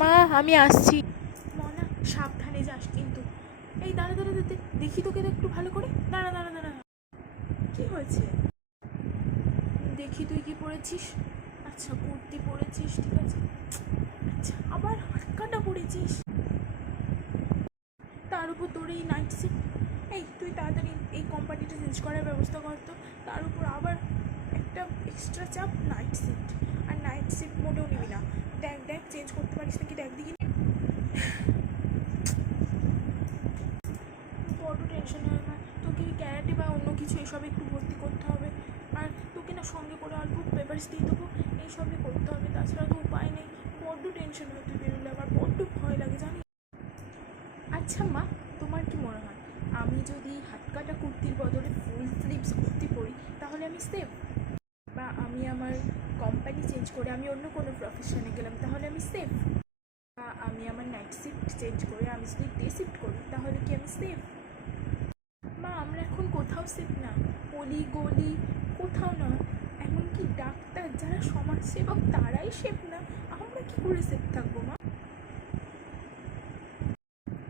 মা আমি আসছি। মনা সাবধানে যাস কিন্তু। এই দাঁড়া দাঁড়া দেখি তোকে একটু ভালো করে। দাঁড়া দাঁড়া দাঁড়া, কি হয়েছে? দেখি তুই কি পরেছিস। আচ্ছা কুর্তি পরেছিস, ঠিক আছে। আচ্ছা আবার হাটকাটা পরেছিস, তার উপর তোর এই নাইট সেট। এই তুই তাড়াতাড়ি এই কোম্পানিটা চেঞ্জ করার ব্যবস্থা কর তো। তার উপর আবার একটা এক্সট্রা চাপ নাইট সেট। আর নাইট সেট মোটেও নিবি না। দেখ দেখ চেঞ্জ করতে পারিস নাকি দেখ দেখি। বড্ড টেনশন হয় আমার। তোকে ক্যারাটে বা অন্য কিছু এসবে একটু ভর্তি করতে হবে। আর তোকে না সঙ্গে করে অল্প পেপারস দিয়ে দেবো, এইসবই করতে হবে। তাছাড়া তো উপায় নেই। বড্ড টেনশন হয় তুই বেরোলে, আমার বড্ড ভয় লাগে জানি। আচ্ছা মা, তোমার কি মনে হয় আমি যদি হাতকাটা কুর্তির বদলে ফুল স্লিভস কুর্তি পরি তাহলে আমি সেফ? বা আমি আমার কোম্পানি চেঞ্জ করে আমি অন্য কোনো প্রফেশনে গেলাম তাহলে আমি সেফ? বা আমি আমার নাইট শিফট চেঞ্জ করে আমি যদি ডে শিফট করি তাহলে কি আমি সেফ? মা আমরা এখন কোথাও সেফ না, অলি গলি কোথাও না। এমনকি ডাক্তার যারা সমাজসেবক তারাই সেফ না, আমরা কি করে সেফ থাকবো মা?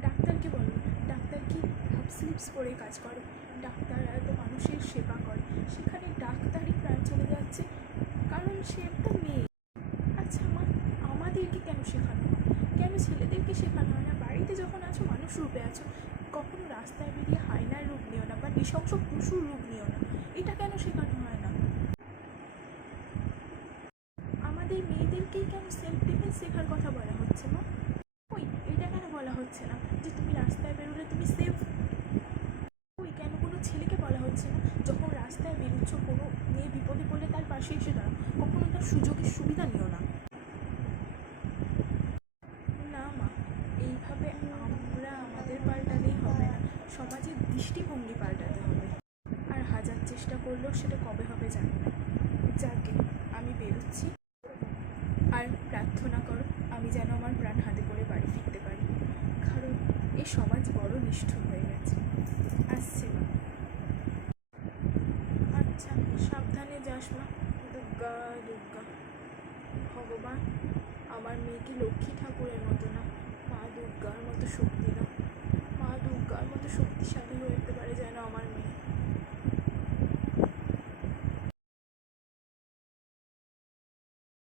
ডাক্তারকে বলো, ডাক্তার কি হাফ স্লিভস পরে কাজ করে? ডাক্তাররা তো মানুষের সেবা করে, সেখানে ডাক্তারই প্রাণ চলে যাচ্ছে কারণ সে একটা মেয়ে। আচ্ছা মা, আমাদেরকে কেন শেখানো হয়? কেন ছেলেদেরকে শেখানো হয় না? বাড়িতে যখন আছো মানুষ রূপে আছো, কখনো রাস্তায় বেরিয়ে হায়নার রূপ নিও না বা নৃশংস পশুর রূপ নিও না, এটা কেন শেখানো হয় না? আমাদের মেয়েদেরকেই কেন সেলফ ডিফেন্স শেখার কথা বলা হচ্ছে মা? ওই এটা কেন বলা হচ্ছে না যে তুমি রাস্তায় বেরোলে তুমি সেফ? ওই কেন কোনো ছেলেকে বলা হচ্ছে না যখন রাস্তায় বেরোচ্ছ কোনো মেয়ে বিপদে পড়লে তার পাশে এসে দাঁড়াও, কখনো তার সুযোগের সুবিধা নিও না? না মা, এইভাবে আমরা আমাদের পাল্টালেই হবে না, সমাজের দৃষ্টিভঙ্গি পাল্টাতে হবে। আর হাজার চেষ্টা করলেও সেটা কবে হবে জানি না। যাকে আমি বেরোচ্ছি, আর প্রার্থনা করো আমি যেন আমার প্রাণ হাতে করে বাড়ি ফিরতে পারি, কারণ এই সমাজ বড় নিষ্ঠুর হয়ে গেছে। আসছে মা। আচ্ছা সাবধানে যাস মা। দুর্গা দুর্গা, ভগবান আমার মেয়েকে লক্ষ্মী ঠাকুর